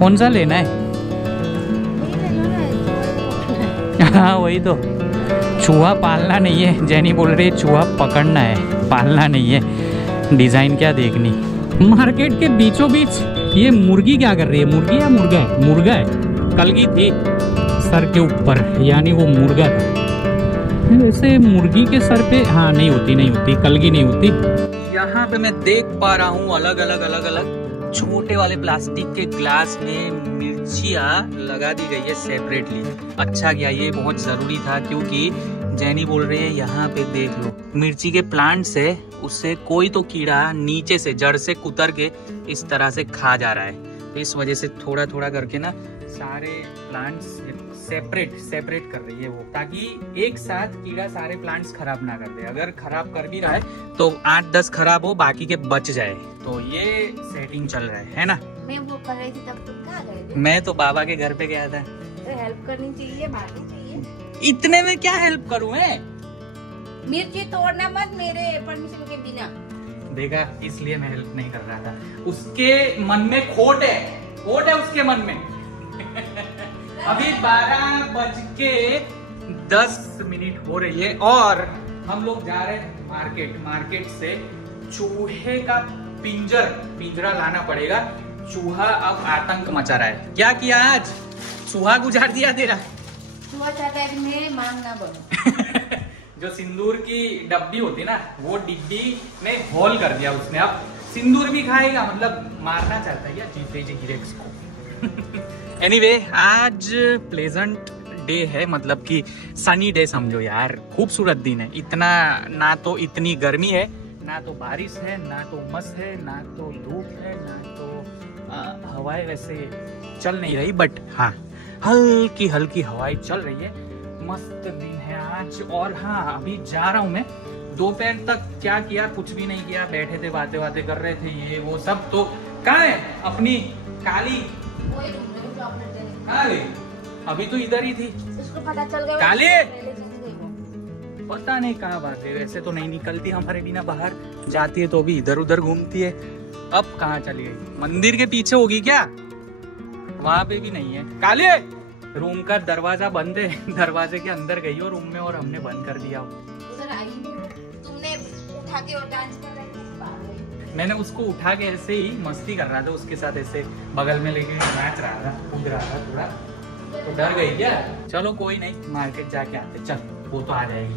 कौन सा लेना है? हाँ वही तो, चूहा पालना नहीं है, जैनी बोल रही है चूहा पकड़ना है, पालना नहीं है। डिज़ाइन क्या देखनी। मार्केट के बीचों बीच ये मुर्गी क्या कर रही है? मुर्गी या मुर्गा है? मुर्गा है, कलगी थी सर के ऊपर, यानी वो मुर्गा था। वैसे मुर्गी के सर पे हाँ नहीं होती कलगी नहीं होती। यहाँ पे मैं देख पा रहा हूँ अलग अलग छोटे वाले प्लास्टिक के ग्लास में मिर्चियाँ लगा दी गई है सेपरेटली। अच्छा किया, ये बहुत जरूरी था, क्योंकि जैनी बोल रही है यहाँ पे देख लो मिर्ची के प्लांट्स है, उससे कोई तो कीड़ा नीचे से जड़ से कुतर के इस तरह से खा जा रहा है। तो इस वजह से थोड़ा थोड़ा करके ना सारे प्लांट्स सेपरेट कर रही है वो, ताकि एक साथ कीड़ा सारे प्लांट्स खराब ना कर दे। अगर खराब कर भी रहा है तो 8-10 खराब हो, बाकी के बच जाए। तो ये सेटिंग चल रहा है ना। मैं वो कर रही थी तब तुम कहाँ गए थे? मैं तो बाबा के घर पे गया था। तो हेल्प करनी चाहिए, भागनी चाहिए। इतने में क्या हेल्प करूँ मैं? मिर्ची तोड़ना मत मेरे परमिशन के बिना। देखा, इसलिए मैं हेल्प नहीं कर रहा था। उसके मन में खोट है उसके मन में। अभी 12:10 हो रही है और हम लोग जा रहे हैं मार्केट से चूहे का पिंजरा लाना पड़ेगा। चूहा अब आतंक मचा रहा है। क्या किया आज? चूहा गुजार दिया तेरा। चूहा चाहता है कि मैं मांगना बनूं। जो सिंदूर की डब्बी होती ना, वो डिब्बी में होल कर दिया उसने। अब सिंदूर भी खाएगा, मतलब मारना चाहता है या जीरेक्स को। एनीवे, आज प्लेजेंट डे है, मतलब कि सनी डे समझो यार। खूबसूरत दिन है। इतना ना तो इतनी गर्मी है, ना तो बारिश है, ना तो उमस है, ना तो धूप है, ना तो हवाएं वैसे चल नहीं रही, बट हाँ हल्की हवाएं चल रही है। मस्त दिन है आज। और हाँ, अभी जा रहा हूँ मैं। दोपहर तक क्या किया? कुछ भी नहीं किया, बैठे थे, बातें कर रहे थे, ये वो सब। तो कहाँ है अपनी काली? अभी तो इधर ही थी। उसको पता चल गया काली, पता नहीं कहाँ भाग गई। वैसे तो नहीं निकलती हमारे बिना बाहर, जाती है तो भी इधर उधर घूमती है। अब कहाँ चली गई? मंदिर के पीछे होगी क्या? वहाँ पे भी नहीं है। काली, रूम का दरवाजा बंद है, दरवाजे के अंदर गई हो रूम में और हमने बंद कर दिया। उधर आई तुमने उठा के और डांस कर रही थी। मैंने उसको उठा के ऐसे ही मस्ती कर रहा था उसके साथ, ऐसे बगल में लेके नाच रहा था, कूद रहा था थोड़ा। तो डर गई क्या? चलो कोई नहीं, मार्केट जाके आते। चल, वो तो आ जाएगी।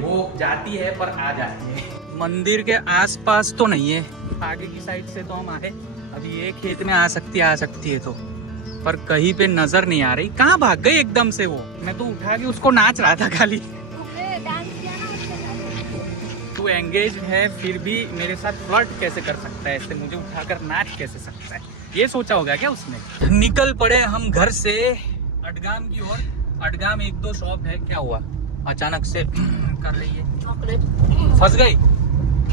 वो जाती है पर आ जाती है। मंदिर के आसपास तो नहीं है, आगे की साइड से तो हम आए। अभी ये खेत में आ सकती है तो, पर कहीं पे नजर नहीं आ रही। कहाँ भाग गई एकदम से वो? मैं तो उठा के उसको नाच रहा था खाली। तू एंगेज है फिर भी मेरे साथ फ्लर्ट कैसे कर सकता है? ऐसे मुझे उठाकर नाच कैसे सकता है? ये सोचा होगा क्या उसने? निकल पड़े हम घर से अडगाम की ओर। अडगाम 1-2 शॉप है। क्या हुआ अचानक से कर रही है? चॉकलेट फंस गई।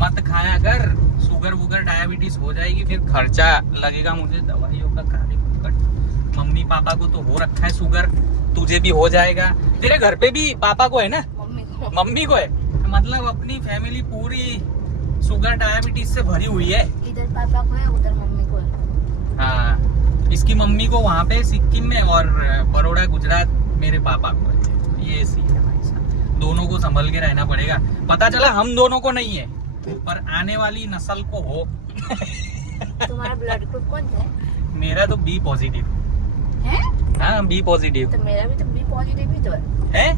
मत खाया कर, शुगर वुगर डायबिटीज हो जाएगी, फिर खर्चा लगेगा मुझे दवाइयों का। खाली फुकट। मम्मी पापा को तो हो रखा है शुगर, तुझे भी हो जाएगा। तेरे घर पे भी पापा को है ना? मम्मी को है। मतलब अपनी फैमिली पूरी शुगर डायबिटीज से भरी हुई है। इधर पापा को है, उधर मम्मी को है। हाँ, इसकी मम्मी को वहाँ पे सिक्किम में और बड़ौदा गुजरात मेरे पापा को है। ये सीन है भाई साहब, दोनों को संभल के रहना पड़ेगा। पता चला हम दोनों को नहीं है, पर आने वाली नस्ल को हो। तुम्हारा ब्लड ग्रुप कौन है? मेरा तो बी पॉजिटिव है। हाँ, बी पॉजिटिव। तो मेरा भी तो बी पॉजिटिव ही तो है।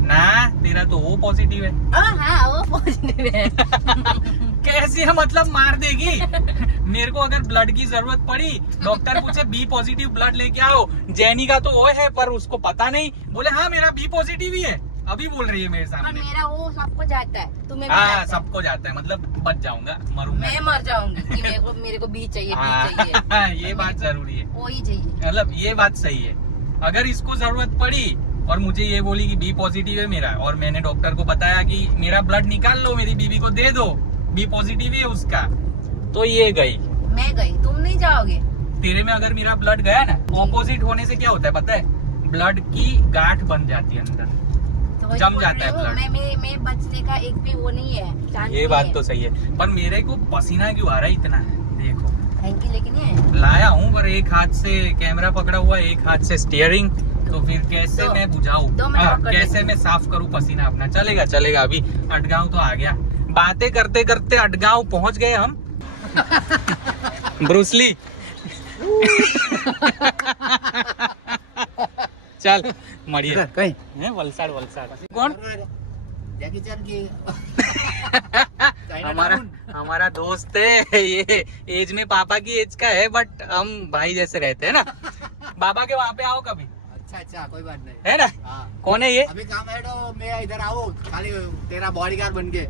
ना, तेरा तो ओ पॉजिटिव है। हाँ, वो पॉजिटिव है। कैसे है? मतलब मार देगी। मेरे को अगर ब्लड की जरूरत पड़ी, डॉक्टर पूछे बी पॉजिटिव ब्लड लेके आओ, जैनी का तो वो है पर उसको पता नहीं, बोले हाँ मेरा बी पॉजिटिव ही है। अभी बोल रही है मेरे सामने। पर मेरा वो सबको जाता है, तुम्हें भी हाँ, जाता है। सबको जाता है, मतलब बच जाऊंगा, मरूंगा। मैं मर जाऊंगी कि मेरे को बी चाहिए, बी चाहिए। ये बात जरूरी है, वो ही चाहिए। मतलब ये बात सही है। अगर इसको जरूरत पड़ी और मुझे ये बोली कि बी पॉजिटिव है मेरा, और मैंने डॉक्टर को बताया कि मेरा ब्लड निकाल लो, मेरी बीबी को दे दो, बी पॉजिटिव है उसका, तो ये गई। मैं गई, तुम नहीं जाओगे। तेरे में अगर मेरा ब्लड गया ना, ऑपोजिट होने से क्या होता है पता है? ब्लड की गांठ बन जाती है अंदर, तो जम जाता है ब्लड। मैं बचने का एक भी वो नहीं है। ये बात तो सही है, पर मेरे को पसीना क्यों आ रहा है इतना? देखो थैंक यू, लेकिन ये लाया हूँ एक हाथ से कैमरा पकड़ा हुआ, एक हाथ से स्टीयरिंग, तो फिर कैसे मैं बुझाऊं, कैसे मैं साफ करूं पसीना अपना। चलेगा चलेगा, अभी अटगांव तो आ गया। बातें करते करते अटगांव पहुंच गए हम। ब्रूसली चल मरिए कहीं वलसाड़ कौन जैकी चैन की हमारा दोस्त है ये। एज में पापा की एज का है, बट हम भाई जैसे रहते हैं ना। बाबा के वहाँ पे आओ कभी। अच्छा कोई बात नहीं है ना। हाँ। कौन है ये? अभी काम है तो मैं इधर आऊँ खाली तेरा बॉडीगार्ड बन के।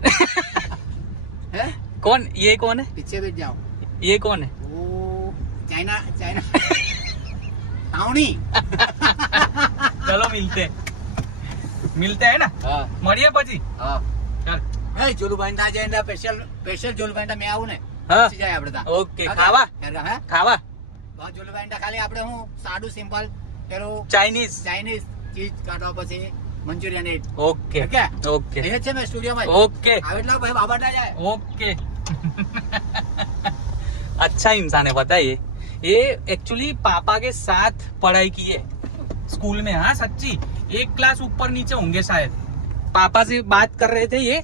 है? कौन ये? कौन है? पीछे बैठ जाओ। ये कौन है? वो चाइना टाउनी। चलो मिलते हैं ना। मरिए પછી चल જોલુ બાંધા જાય સ્પેશિયલ જોલુ બાંધા મે આવું ને જાય આપણે તા ઓકે ખાવા જોલુ બાંધા ખાલી આપણે હું સાદું સિમ્પલ પેલું ચાઇનીઝ ચીઝ કાઢવા પછી મંચુરિયન એટ ઓકે ઓકે એ છે મે સ્ટુડિયો માં ઓકે આવે એટલે ભાઈ બાબાટા જાય ओके। अच्छा इंसान है पता है ये एक्चुअली पापा के साथ पढ़ाई की है स्कूल में। हाँ सच्ची, एक क्लास ऊपर नीचे होंगे शायद। पापा से बात कर रहे थे ये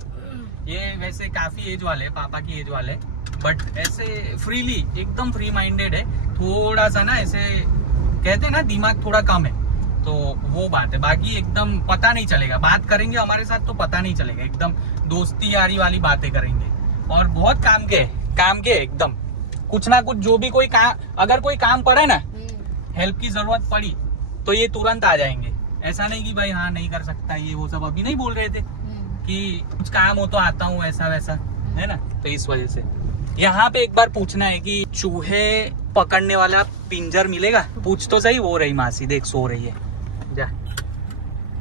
वैसे काफी एज वाले, पापा की एज वाले, बट ऐसे फ्रीली एकदम फ्री माइंडेड है। थोड़ा सा ना ऐसे कहते हैं ना दिमाग थोड़ा कम है, तो वो बात है। बाकी एकदम पता नहीं चलेगा, बात करेंगे हमारे साथ तो पता नहीं चलेगा, एकदम दोस्ती यारी वाली बातें करेंगे। और बहुत काम के एकदम कुछ ना कुछ जो भी कोई काम, अगर कोई काम पड़े ना, हेल्प की जरूरत पड़ी तो ये तुरंत आ जाएंगे। ऐसा नहीं कि भाई हाँ नहीं कर सकता ये वो सब अभी नहीं बोल रहे थे कि कुछ काम हो तो आता हूँ ऐसा वैसा, है ना। तो इस वजह से यहाँ पे एक बार पूछना है कि चूहे पकड़ने वाला पिंजर मिलेगा। पूछ तो सही, वो रही मासी देख सो रही है, जा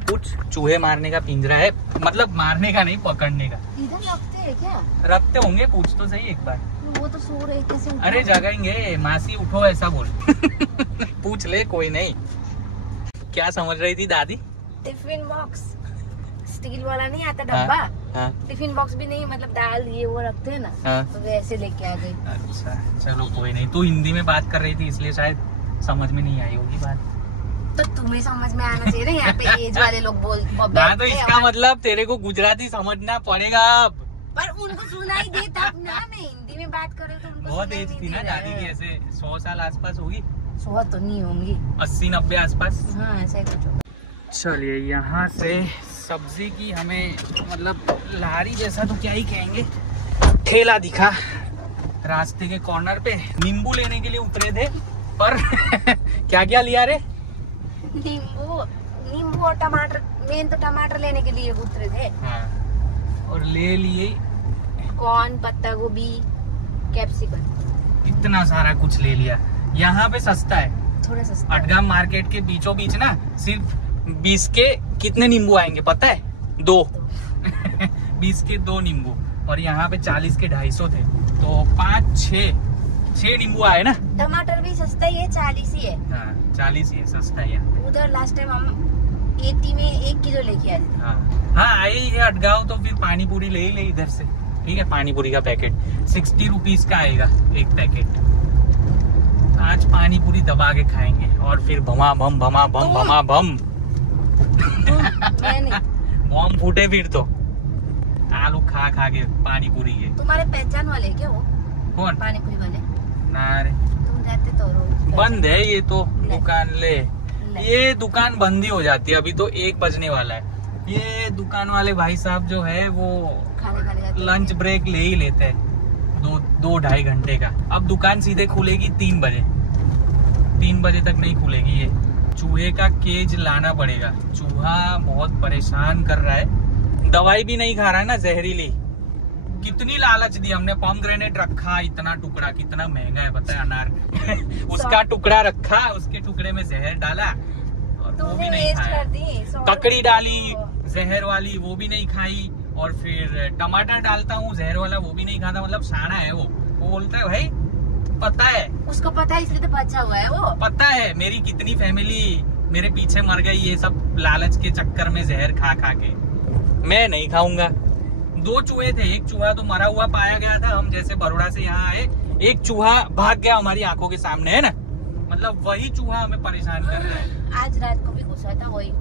पूछ। चूहे मारने का पिंजरा है, मतलब मारने का नहीं पकड़ने का। इधर रखते हैं क्या? रखते होंगे, पूछ तो सही एक बार। वो तो सो रहे कैसे? अरे जगाएंगे, मासी उठो ऐसा बोल। पूछ ले, कोई नहीं। क्या समझ रही थी दादी? टिफिन बॉक्स स्टील वाला नहीं आता डब्बा। हाँ। टिफिन बॉक्स भी नहीं, मतलब दाल ये वो रखते हैं ना। हाँ। तो वैसे लेके आ गई। अच्छा चलो कोई नहीं, तू हिंदी में बात कर रही थी इसलिए शायद समझ में नहीं आई होगी बात। तो तुम्हें समझ में आना चाहिए ना, यहाँ पे एज वाले लोग हाँ, तो इसका मतलब तेरे को गुजराती समझना पड़ेगा अब। पर उनको सुनाई दे तब ना, मैं हिंदी में बात कर रही हूँ तो उनको बहुत एज थी ना दादी की, ऐसे 100 साल आसपास होगी। 100 तो नहीं होंगी, 80-90 आसपास। हाँ ऐसा ही कुछ होगा। चलिए यहाँ से सब्जी की हमें मतलब लारी जैसा तो क्या ही कहेंगे, ठेला दिखा रास्ते के कॉर्नर पे। नींबू लेने के लिए उतरे थे, पर क्या क्या लिया रे? नींबू और टमाटर, मेन तो टमाटर लेने के लिए उतरे थे। हाँ, और ले लिए कॉर्न, पत्ता गोभी, कैप्सिकम, इतना सारा कुछ ले लिया। यहाँ पे सस्ता है, थोड़ा सस्ता। अटगाम मार्केट के बीचों बीच ना सिर्फ 20 के कितने नींबू आएंगे पता है? 2। 20 के 2 नींबू, और यहाँ पे 40 के 250 थे, तो 5-6 नींबू आए ना। टमाटर भी सस्ता ही है, 40 ही है। हाँ 40 ही है, सस्ता ही है। उधर लास्ट टाइम हम 80 में 1 किलो लेके आए थे। हाँ आई है अटगांव, तो फिर पानी पूरी ले ही ले इधर से, ठीक है। पानी पूरी का पैकेट 60 रुपीज का आएगा एक पैकेट। आज पानी पूरी दबा के खाएंगे और फिर भमा भम बम फूटे फिर तो आलू खा के पानी पूरी के। तुम्हारे पहचान वाले क्या वो? कौन? पानी पूरी वाले ना रे, तुम जाते तो रोज। बंद है ये तो दुकान। ले ये दुकान बंद ही हो जाती है, अभी तो 1 बजने वाला है। ये दुकान वाले भाई साहब जो है वो खाने लंच ब्रेक ले ही लेते हैं 2-2.5 घंटे का। अब दुकान सीधे खुलेगी 3 बजे, 3 बजे तक नहीं खुलेगी। ये चूहे का केज लाना पड़ेगा, चूहा बहुत परेशान कर रहा है। दवाई भी नहीं खा रहा है ना, जहरीली। कितनी लालच दी हमने, पॉमग्रेनेट रखा इतना टुकड़ा, कितना महंगा है पता है अनार। उसका टुकड़ा रखा, उसके टुकड़े में जहर डाला और वो भी नहीं खाया। ककड़ी डाली जहर वाली, वो भी नहीं खाई। और फिर टमाटर डालता हूँ जहर वाला, वो भी नहीं खाता। मतलब साना है वो बोलता है भाई पता है, उसको पता है इसलिए तो बचा हुआ है वो। पता है मेरी कितनी फैमिली मेरे पीछे मर गई ये सब लालच के चक्कर में, जहर खा के। मैं नहीं खाऊंगा। 2 चूहे थे, एक चूहा तो मरा हुआ पाया गया था। हम जैसे बड़ौदा से यहाँ आए, एक चूहा भाग गया हमारी आंखों के सामने, है ना। मतलब वही चूहा हमें परेशान कर रहा है। आज रात को भी घुसा था वही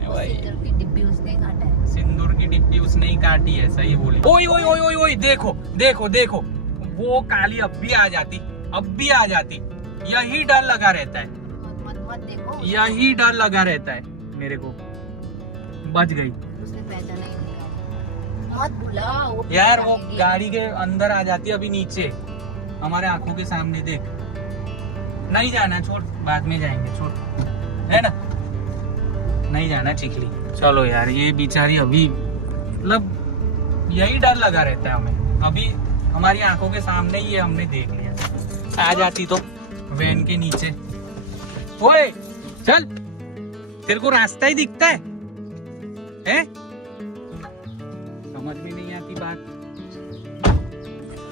सिंदूर की डिब्बी उसने काटा है। सिंदूर की डिब्बी उसने ही काटी है, सही बोली। ओए ओए ओए ओए ओए, देखो देखो देखो, वो काली अब भी आ जाती, अब भी आ जाती। यही डर लगा रहता है, मत मत देखो, यही डर लगा रहता है मेरे को। बच गई उसने पहचाना ही नहीं। मत बुलाओ यार, वो गाड़ी के अंदर आ जाती है अभी नीचे हमारे आंखों के सामने। देख, नहीं जाना, छोड़, बाद में जाएंगे, छोड़, है ना, नहीं जाना चिखली। चलो यार, ये बेचारी अभी मतलब यही डर लगा रहता है हमें। अभी हमारी आंखों के सामने ही हमने देख लिया। आ जाती तो वैन के नीचे। ओए चल, तेरे को रास्ता ही दिखता है, हैं? समझ में नहीं आती बात।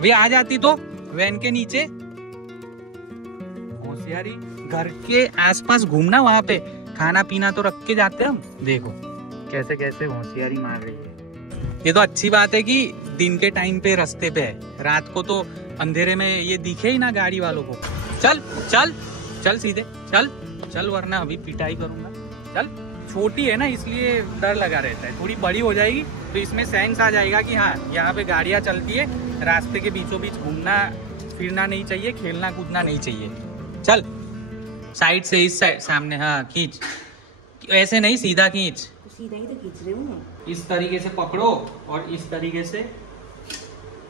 वे आ जाती तो वैन के नीचे। होशियारी, घर के आसपास घूमना, वहां पे खाना पीना तो रख के जाते हम। देखो कैसे कैसे होशियारी मार रही है। ये तो अच्छी बात है कि दिन के टाइम पे रास्ते पे है, रात को तो अंधेरे में ये दिखे ही ना गाड़ी वालों को। चल चल चल, सीधे चल चल, वरना अभी पिटाई करूंगा। चल, छोटी है ना इसलिए डर लगा रहता है, थोड़ी बड़ी हो जाएगी तो इसमें सेंस आ जाएगा कि हाँ यहाँ पे गाड़ियाँ चलती है, रास्ते के बीचों बीच घूमना फिरना नहीं चाहिए, खेलना कूदना नहीं चाहिए। चल साइड से, इस साइड सामने, हाँ खींच, ऐसे नहीं, सीधा खींच। सीधा ही तो खींच रही हूँ। इस तरीके से पकड़ो और इस तरीके से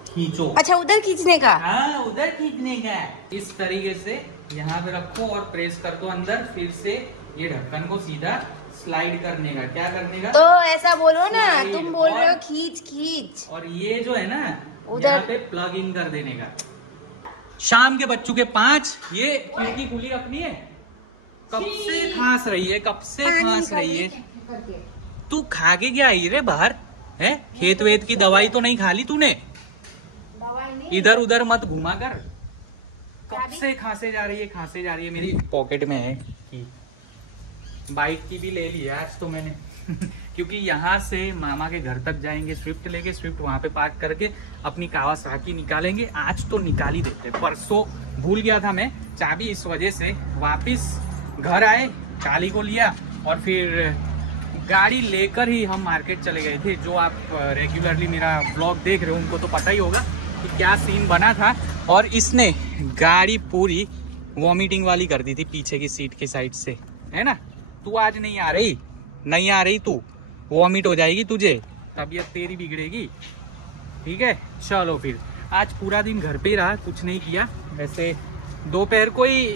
खींचो। अच्छा, उधर खींचने का? हाँ, उधर खींचने का। इस तरीके से यहाँ पे रखो और प्रेस कर दो अंदर, फिर से ये ढक्कन को सीधा स्लाइड करने का। क्या करने का? तो ऐसा बोलो ना, तुम बोल रहे हो खींच खींच। और ये जो है ना, उधर यहाँ पे प्लग इन कर देने का। शाम के बच्चों के 5, ये खिड़की खुली रखनी है। कब से खांस रही है, कब से खांस रही है। तू खा के क्या आई रे बाहर, है? खेत वेत की दवाई तो नहीं खा ली तूने? इधर उधर मत घुमा कर। कब से खांसे जा रही है, खांसे जा रही है। मेरी पॉकेट में है की, बाइक की भी ले ली है आज तो मैंने क्योंकि यहाँ से मामा के घर तक जाएंगे स्विफ्ट लेके, स्विफ्ट वहाँ पे पार्क करके अपनी कावासाकी निकालेंगे। आज तो निकाल ही देते। परसों भूल गया था मैं चाबी, इस वजह से वापिस घर आए, काली को लिया और फिर गाड़ी लेकर ही हम मार्केट चले गए थे। जो आप रेगुलरली मेरा ब्लॉग देख रहे हो उनको तो पता ही होगा कि क्या सीन बना था। और इसने गाड़ी पूरी वॉमिटिंग वाली कर दी थी पीछे की सीट की साइड से, है ना। तू आज नहीं आ रही, नहीं आ रही, तू वॉमिट हो जाएगी, तुझे तबीयत तेरी बिगड़ेगी, ठीक है। चलो फिर आज पूरा दिन घर पे ही रहा, कुछ नहीं किया। वैसे दोपहर को ही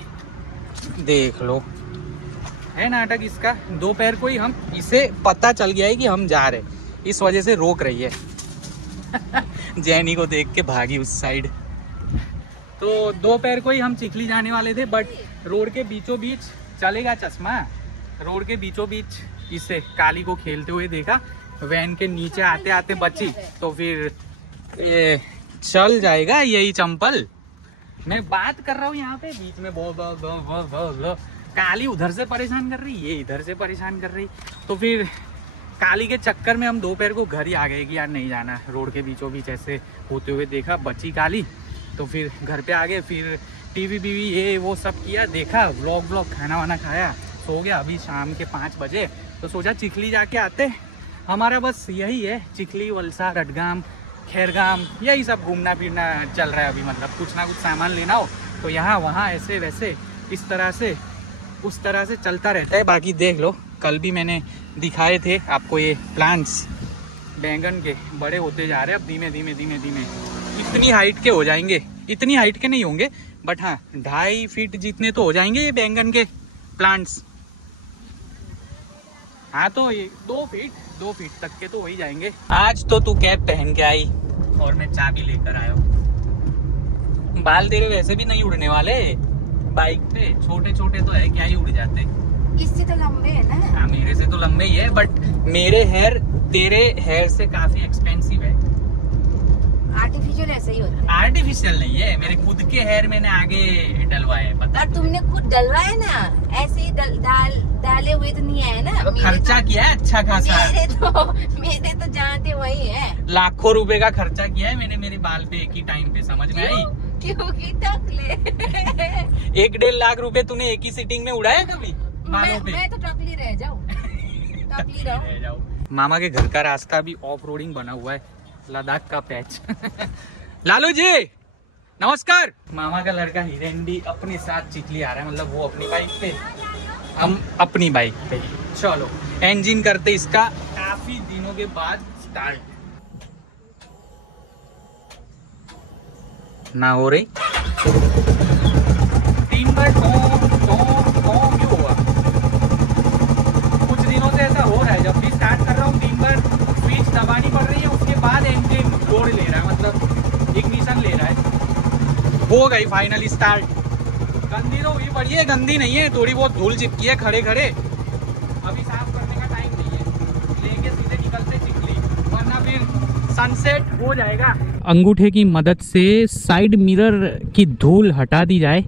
देख लो है नाटक इसका। दोपहर को ही हम, इसे पता चल गया है कि हम जा रहे, इस वजह से रोक रही है जैनी को देख के भागी उस साइड। तो दोपहर को ही हम चिखली जाने वाले थे, बट रोड के बीचों बीच चलेगा चश्मा, रोड के बीचों बीच इसे काली को खेलते हुए देखा। वैन के नीचे आते आते बची तो फिर चल जाएगा यही चंपल। मैं बात कर रहा हूँ यहाँ पे बीच में, बो काली उधर से परेशान कर रही, ये इधर से परेशान कर रही। तो फिर काली के चक्कर में हम दोपहर को घर ही आ गए कि यार नहीं जाना। रोड के बीचों बीच ऐसे होते हुए देखा, बची काली, तो फिर घर पे आ गए। फिर टीवी बीवी ये वो सब किया, देखा व्लॉग खाना वाना खाया, सो गया। अभी शाम के 5 बजे तो सोचा चिखली जाके आते। हमारा बस यही है, चिखली, वलसा, रटगाम, खैरगाम, यही सब घूमना फिरना चल रहा है अभी। मतलब कुछ ना कुछ सामान लेना हो तो यहाँ वहाँ ऐसे वैसे इस तरह से उस तरह से चलता रहता है। बाकी देख लो, कल भी मैंने दिखाए थे आपको ये प्लांट्स बैंगन के, बड़े होते जा रहे हैं अब धीमे धीमे धीमे धीमे। इतनी हाइट के हो जाएंगे, इतनी हाइट के नहीं होंगे बट हाँ 2.5 फीट जितने तो हो जाएंगे ये बैंगन के प्लांट्स। हाँ तो ये 2 फीट तक के तो हो ही जाएंगे। आज तो तू कैप पहन के आई और मैं चाबी लेकर आया हूँ। बाल तेरे वैसे भी नहीं उड़ने वाले, बाइक पे छोटे छोटे तो है, क्या ही उड़ जाते। इससे तो लंबे है ना। हाँ मेरे से तो लंबे ही है, बट मेरे हेयर तेरे हेयर से काफी एक्सपेंसिव है। आर्टिफिशियल ऐसे ही होता है। आर्टिफिशियल नहीं है, मेरे खुद के हेयर मैंने आगे डलवाए है, पता। और तुमने खुद डलवाया ना, ऐसे ही डाले हुए तो नहीं आए ना। तो खर्चा किया है अच्छा खासा। मेरे तो जहाँ थे वही है। लाखों रुपए का खर्चा किया है मैंने मेरे बाल पे एक ही टाइम पे, समझ में आई। क्योंकि टकले 1-1.5 लाख रुपए तूने एक ही सीटिंग में उड़ाया कभी? मैं तो टकली रह जाऊं, टकली रहो। मामा के घर का रास्ता भी ऑफ रोडिंग बना हुआ है, लद्दाख का पैच। लालू जी नमस्कार। मामा का लड़का हिरेंडी अपने साथ चिखली आ रहा है, मतलब वो अपनी बाइक पे, हम अपनी बाइक पे। चलो इंजन करते इसका काफी दिनों के बाद स्टार्ट। ना हो रही 3 बार क्यों हुआ? कुछ दिनों से ऐसा हो रहा है, जब भी स्टार्ट कर रहा हूँ 3 बार स्विच दबानी पड़ रही है, उसके बाद इंजन लोड ले रहा है, मतलब इग्निशन ले रहा है। हो गई फाइनली स्टार्ट। गंदी तो हुई पड़ी है, गंदी नहीं है, थोड़ी बहुत धूल चिपकी है खड़े खड़े, अभी साफ करने का टाइम नहीं है, लेके सीधे निकलते चिखली, वरना फिर सनसेट हो जाएगा। अंगूठे की मदद से साइड मिरर की धूल हटा दी जाए।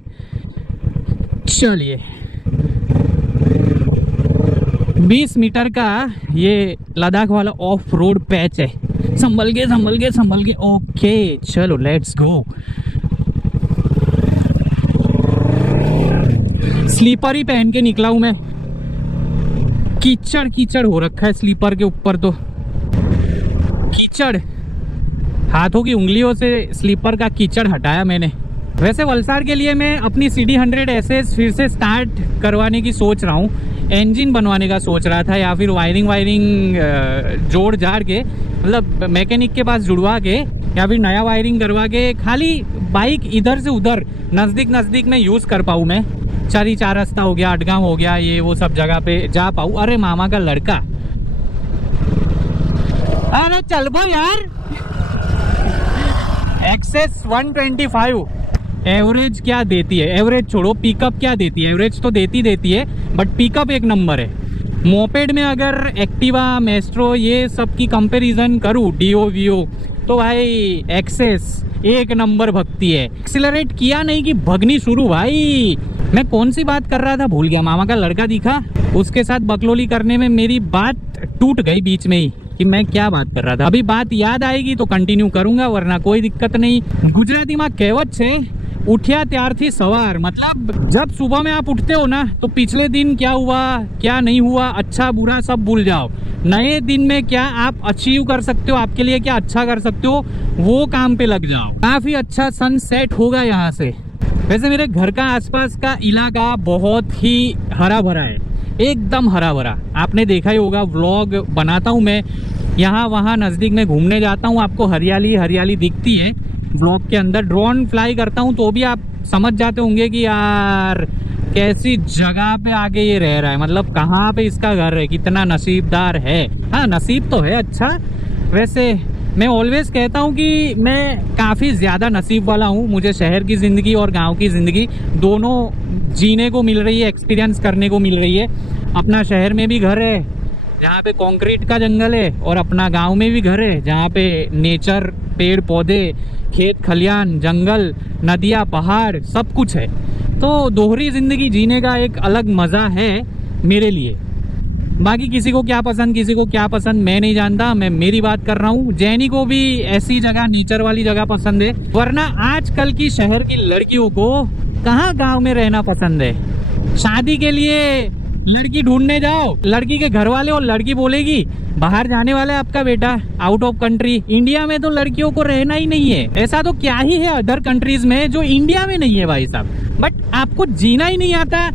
चलिए 20 मीटर का ये लद्दाख वाला ऑफ रोड पैच है। संभल के ओके चलो लेट्स गो। स्लीपर ही पहन के निकला हूं मैं, कीचड़ हो रखा है स्लीपर के ऊपर, तो कीचड़, हाथों की उंगलियों से स्लीपर का कीचड़ हटाया मैंने। वैसे वलसाड के लिए मैं अपनी CD100 SS फिर से स्टार्ट करवाने की सोच रहा हूँ, इंजन बनवाने का सोच रहा था, या फिर वायरिंग जोड़ जाड़ के, मतलब मैकेनिक के पास जुड़वा के, या फिर नया वायरिंग करवा के, खाली बाइक इधर से उधर नज़दीक में यूज़ कर पाऊँ मैं। 4 रास्ता हो गया, अडगाम हो गया, ये वो सब जगह पे जा पाऊँ। अरे मामा का लड़का, अरे चल भो यार। एक्सेस 125 एवरेज क्या देती है? एवरेज छोड़ो, पिकअप क्या देती है? एवरेज तो देती है, बट पिकअप एक नंबर है। मोपेड में अगर एक्टिवा, मेस्ट्रो ये सब की कंपैरिजन करूँ, डिओ वीओ, तो भाई एक्सेस एक नंबर भगती है। एक्सीलरेट किया नहीं कि भगनी शुरू। भाई मैं कौन सी बात कर रहा था भूल गया। मामा का लड़का दिखा, उसके साथ बकलोली करने में मेरी बात टूट गई बीच में ही कि मैं क्या बात कर रहा था। अभी बात याद आएगी तो कंटिन्यू करूंगा, वरना कोई दिक्कत नहीं। गुजराती में कहेवत है, उठिया त्यारथी सवार, मतलब जब सुबह में आप उठते हो ना, तो पिछले दिन क्या हुआ क्या नहीं हुआ, अच्छा बुरा सब भूल जाओ। नए दिन में क्या आप अचीव कर सकते हो, आपके लिए क्या अच्छा कर सकते हो, वो काम पे लग जाओ। काफी अच्छा सनसेट होगा यहाँ से। वैसे मेरे घर का आसपास का इलाका बहुत ही हरा भरा है, एकदम हरा भरा। आपने देखा ही होगा, व्लॉग बनाता हूँ मैं, यहाँ वहाँ नज़दीक में घूमने जाता हूँ, आपको हरियाली दिखती है ब्लॉक के अंदर। ड्रोन फ्लाई करता हूँ तो भी आप समझ जाते होंगे कि यार कैसी जगह पे आके ये रह रहा है, मतलब कहाँ पे इसका घर है, कितना नसीबदार है। हाँ नसीब तो है अच्छा। वैसे मैं ऑलवेज कहता हूँ कि मैं काफ़ी ज़्यादा नसीब वाला हूँ। मुझे शहर की ज़िंदगी और गांव की ज़िंदगी दोनों जीने को मिल रही है, एक्सपीरियंस करने को मिल रही है। अपना शहर में भी घर है जहाँ पे कंक्रीट का जंगल है, और अपना गांव में भी घर है जहाँ पे नेचर, पेड़ पौधे, खेत खलियान, जंगल, नदियाँ, पहाड़ सब कुछ है। तो दोहरी ज़िंदगी जीने का एक अलग मज़ा है मेरे लिए। बाकी किसी को क्या पसंद, किसी को क्या पसंद मैं नहीं जानता, मैं मेरी बात कर रहा हूँ। जैनी को भी ऐसी जगह, नेचर वाली जगह पसंद है, वरना आजकल की शहर की लड़कियों को कहाँ गांव में रहना पसंद है। शादी के लिए लड़की ढूंढने जाओ, लड़की के घर वाले और लड़की बोलेगी बाहर जाने वाला है आपका बेटा, आउट ऑफ कंट्री। इंडिया में तो लड़कियों को रहना ही नहीं है। ऐसा तो क्या ही है अदर कंट्रीज में जो इंडिया में नहीं है भाई साहब। बट आपको जीना ही नहीं आता।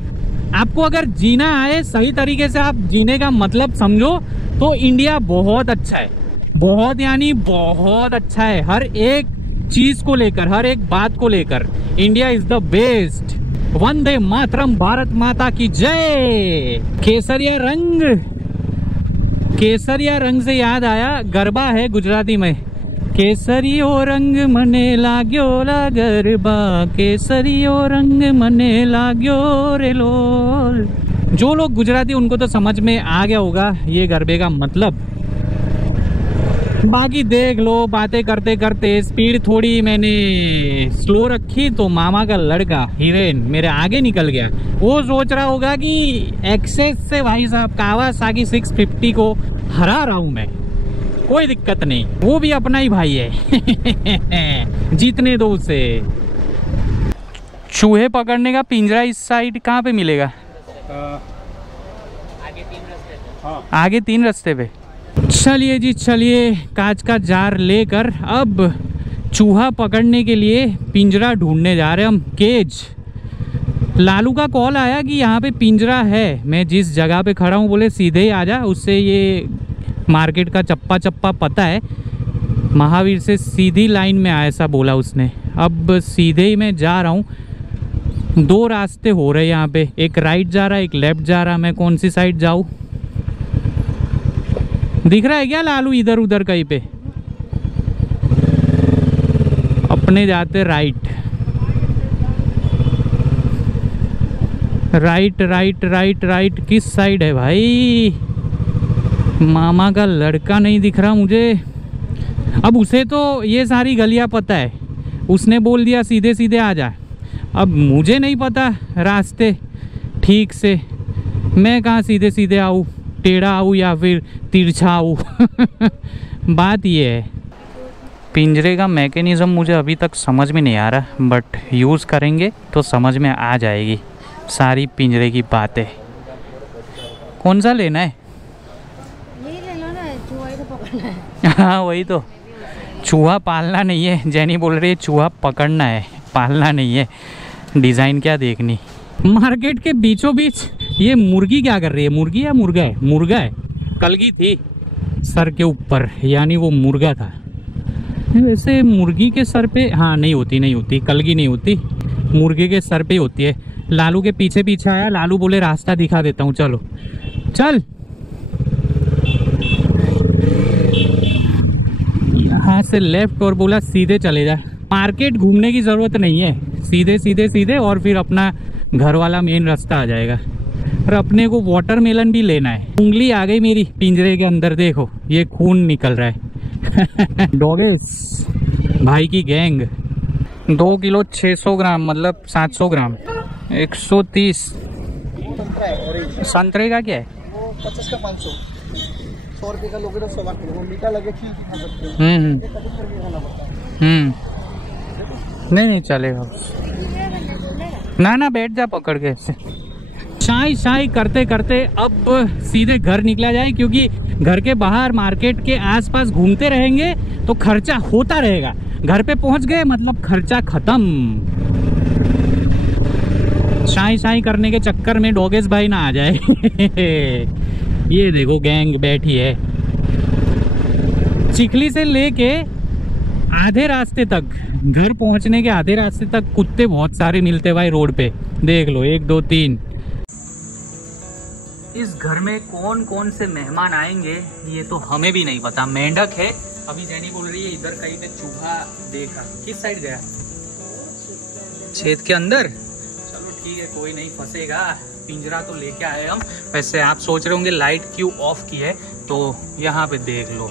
आपको अगर जीना आए, सही तरीके से आप जीने का मतलब समझो, तो इंडिया बहुत अच्छा है, बहुत यानी बहुत अच्छा है। हर एक चीज को लेकर, हर एक बात को लेकर India is the best. Vande Mataram, Bharat माता की जय। केसरिया रंग से याद आया, गरबा है गुजराती में। केसरियो रंग मने लाग्यो ला गरबा, केसरियो रंग मने लाग्यो रे लोल। जो लोग गुजराती उनको तो समझ में आ गया होगा ये गरबे का मतलब। बाकी देख लो, बातें करते करते स्पीड थोड़ी मैंने स्लो रखी तो मामा का लड़का हिरेन मेरे आगे निकल गया। वो सोच रहा होगा कि एक्सेस से भाई साहब कावासाकी 650 को हरा रहा हूं मैं। कोई दिक्कत नहीं, वो भी अपना ही भाई है। जीतने दो उसे। चूहे पकड़ने का पिंजरा इस साइड कहाँ पे मिलेगा? आगे 3 रास्ते पे। चलिए जी चलिए, कांच का जार लेकर अब चूहा पकड़ने के लिए पिंजरा ढूंढने जा रहे हैं हम। केज। लालू का कॉल आया कि यहाँ पे पिंजरा है। मैं जिस जगह पे खड़ा हूँ बोले सीधे ही आ जा, उससे ये मार्केट का चप्पा चप्पा पता है, महावीर से सीधी लाइन में आया, ऐसा बोला उसने। अब सीधे ही मैं जा रहा हूँ। 2 रास्ते हो रहे हैं यहाँ पे, एक राइट जा रहा है, एक लेफ्ट जा रहा है। मैं कौन सी साइड जाऊँ? दिख रहा है क्या लालू इधर उधर कहीं पे? अपने जाते right right right right right. किस साइड है भाई? मामा का लड़का नहीं दिख रहा मुझे। अब उसे तो ये सारी गलियां पता है, उसने बोल दिया सीधे सीधे आ जा। अब मुझे नहीं पता रास्ते ठीक से, मैं कहाँ सीधे सीधे आऊँ, टेढ़ा आऊँ या फिर तिरछा आऊँ। बात ये है, पिंजरे का मैकेनिज़्म मुझे अभी तक समझ में नहीं आ रहा, बट यूज़ करेंगे तो समझ में आ जाएगी सारी पिंजरे की बातें। कौन सा लेना है? यही ले लो ना, चूहा ही तो पकड़ना है। हाँ वही तो, चूहा पालना नहीं है। जैनी बोल रही है चूहा पकड़ना है, पालना नहीं है। डिज़ाइन क्या देखनी। मार्केट के बीचों बीच ये मुर्गी क्या कर रही है? मुर्गी या मुर्गा है? मुर्गा है। कलगी थी सर के ऊपर, यानी वो मुर्गा था। वैसे मुर्गी के सर पे हाँ नहीं होती, कलगी नहीं होती, मुर्गे के सर पे ही होती है। लालू के पीछे पीछे आया, लालू बोले रास्ता दिखा देता हूँ, चलो चल। यहाँ से लेफ्ट और बोला सीधे चले जा। मार्केट घूमने की जरूरत नहीं है, सीधे सीधे सीधे और फिर अपना घर वाला मेन रास्ता आ जाएगा। और अपने को वाटरमेलन भी लेना है। उंगली आ गई मेरी पिंजरे के अंदर, देखो ये खून निकल रहा है। डॉगेस भाई की गैंग। 2 किलो 600 ग्राम मतलब 700 ग्राम 130। संतरे का क्या है? 50 का 500, 100 रुपये का लोगे तो 100 किलो। वो मीठा लगे छील के खा सकते हो। नहीं चलेगा ना, बैठ जा पकड़ के ऐसे। शाई शाई करते करते अब सीधे घर निकला जाए, क्योंकि घर के बाहर मार्केट के आसपास घूमते रहेंगे तो खर्चा होता रहेगा। घर पे पहुंच गए मतलब खर्चा खत्म। शाई शाई करने के चक्कर में डॉगेस भाई ना आ जाए। ये देखो गैंग बैठी है। चिखली से लेके आधे रास्ते तक, घर पहुंचने के आधे रास्ते तक कुत्ते बहुत सारे मिलते भाई रोड पे। देख लो 1 2 3। इस घर में कौन कौन से मेहमान आएंगे ये तो हमें भी नहीं पता। मेंढक है, अभी जैनी बोल रही है इधर कहीं पे चूहा देखा। किस साइड गया? छेद के अंदर। चलो ठीक है, कोई नहीं फंसेगा। पिंजरा तो लेके आए हम। वैसे आप सोच रहे होंगे लाइट क्यों ऑफ की है, तो यहाँ पे देख लो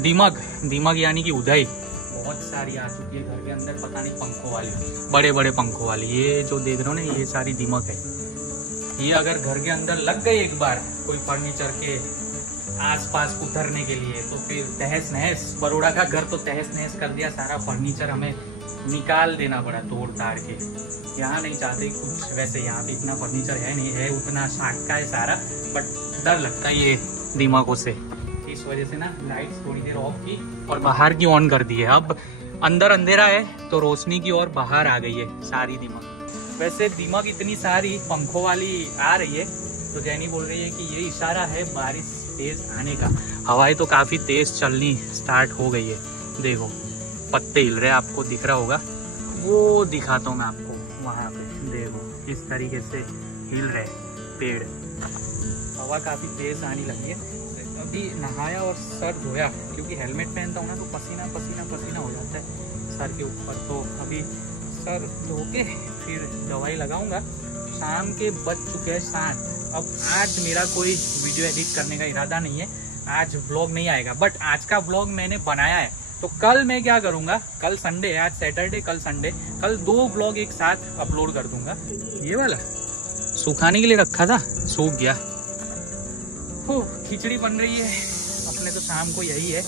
दीमक यानी कि उदय बहुत सारी आ चुकी है घर के अंदर। पता नहीं पंखों वाली, बड़े बड़े पंखों वाली। ये जो देख रहे हो ना, ये सारी दीमक है। ये अगर घर के अंदर लग गए एक बार कोई फर्नीचर के आसपास उतरने के लिए, तो फिर तहस नहस। बड़ोड़ा का घर तो तहस नहस कर दिया, सारा फर्नीचर हमें निकाल देना पड़ा तोड़ ताड़ के। यहाँ नहीं चाहते कुछ, वैसे यहाँ पे इतना फर्नीचर है नहीं, है उतना साठ का है सारा, बट डर लगता है ये दीमकों से। इस वजह से ना लाइट्स थोड़ी देर ऑफ की और बाहर की ऑन कर दी है। अब अंदर अंधेरा है तो रोशनी की ओर बाहर आ गई है सारी दीमक। वैसे दीमक इतनी सारी पंखों वाली आ रही है तो जैनी बोल रही है कि ये इशारा है बारिश तेज आने का। हवाएं तो काफी तेज चलनी स्टार्ट हो गई है। देखो पत्ते हिल रहे, आपको दिख रहा होगा, वो दिखाता हूँ मैं आपको। वहाँ पे देखो इस तरीके से हिल रहे पेड़। हवा काफी तेज आने लगी है। अभी नहाया और सर धोया, क्योंकि हेलमेट पहनता हूँ ना तो पसीना पसीना पसीना हो जाता है सर के ऊपर। तो अभी सर धो के फिर दवाई लगाऊंगा। शाम के बज चुके हैं 7। अब आज मेरा कोई वीडियो एडिट करने का इरादा नहीं है, आज व्लॉग नहीं आएगा। बट आज का व्लॉग मैंने बनाया है, तो कल मैं क्या करूँगा, कल संडे है, आज सैटरडे कल संडे, कल 2 व्लॉग एक साथ अपलोड कर दूंगा। ये वाला सुखाने के लिए रखा था, सूख गया। खिचड़ी बन रही है अपने तो शाम को यही है,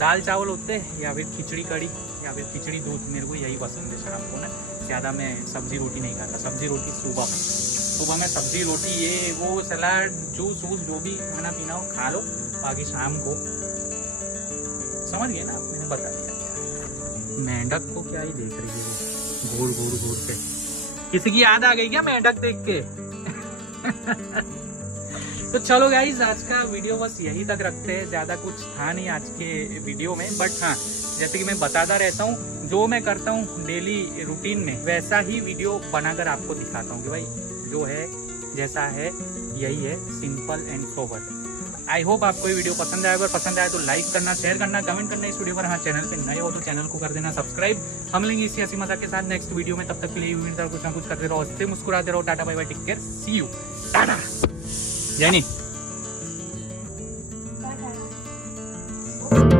दाल चावल होते हैं या फिर खिचड़ी कड़ी या फिर खिचड़ी दूध, मेरे को यही पसंद है शाम को ना। ज़्यादा मैं सब्जी रोटी नहीं खाता, सब्जी रोटी सुबह में सब्जी रोटी, ये वो सलाद, जूस वूस जो भी खाना पीना हो खा लो, बाकी शाम को समझ गए ना, मैंने बता दिया। मेंढक को क्या ही देख रही है वो, घूर घूर के। किसी की याद आ गई क्या मेंढक देख के? तो चलो गाइज, आज का वीडियो बस यही तक रखते हैं। ज्यादा कुछ था नहीं आज के वीडियो में, बट हाँ, जैसे कि मैं बताता रहता हूँ, जो मैं करता हूँ डेली रूटीन में वैसा ही वीडियो बनाकर आपको दिखाता हूँ कि भाई जो है जैसा है यही है, simple and sober. I hope आपको ये वीडियो पसंद आया। अगर पसंद आया तो लाइक करना, शेयर करना, कमेंट करना इस वीडियो पर। हाँ, चैनल पे नए हो तो चैनल को कर देना सब्सक्राइब। हम मिलेंगे इसी हंसी मजाक के साथ नेक्स्ट वीडियो में। तब तक के लिए कुछ ना कुछ करते रहो, हंसते मुस्कुराते रहो। Tata bye bye, take care, see you, tata. जैनी। Bye-bye.